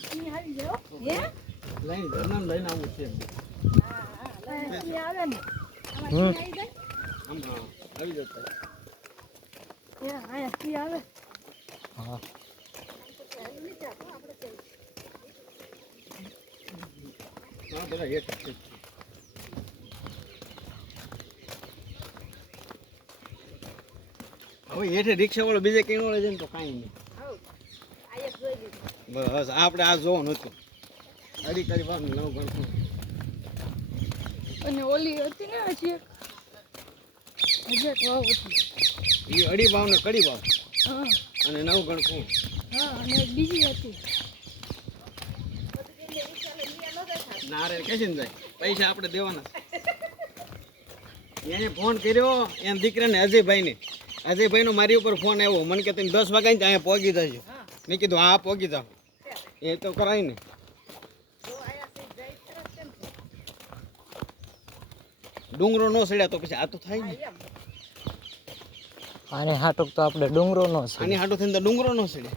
સિંહ આવી ગયો હે લઈને ઘરનામ લઈને આવું છે હા સિંહ આવે ને આમાં સિંહ આવી જાય આમ હા આવી જતા હે આયા સિંહ આવે હા હા બધા એક છે હવે હેઠે રિક્ષા વાળો બીજે કઈ વળે છે ને તો કાંઈ નહીં બસ આપણે આ જોવું નતું અડી કરી વાર નવ ગણતું અને ઓલી હતી ને હજી એક વાવ હતી એ અડી ભાવ ને કડી ભાવ હા અને નવ ગણકું હા અને બીજી હતી ના રે કે છે ને જાય પૈસા આપણે દેવાના એને ફોન કર્યો એમ દીકરાને અજયભાઈનો મારી ઉપર ફોન આવ્યો મને કે તમે 10 વાગ્યા અહીંયા પહોંચી જજો મેં કીધું હા પહોંચી જાવ એ તો કરાય ને ડુંગરો નો સડ્યા તો પછી આ તો થાય ને આને હાટુક તો આપણે ડુંગરો નો છે આની હાટો થઈને તો ડુંગરો નો સડે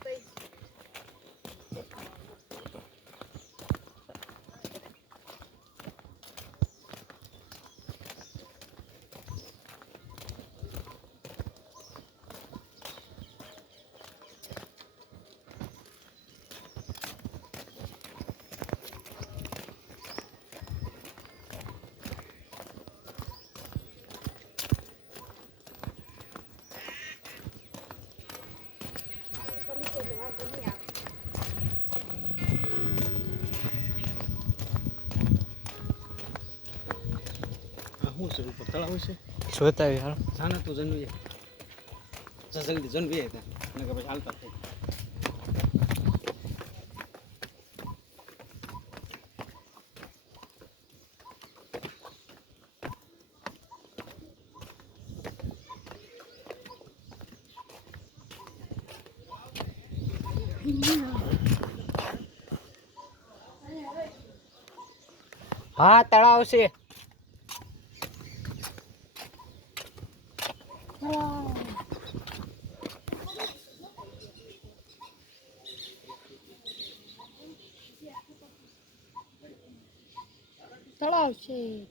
શું છે ઉપર તળાવ છે જોતા આવી હાલ જાને તું જન્મી જલ્દી જન્મી હતા અને કે પછી હાલતા થઈ હા તળાવ છે તળાવ છે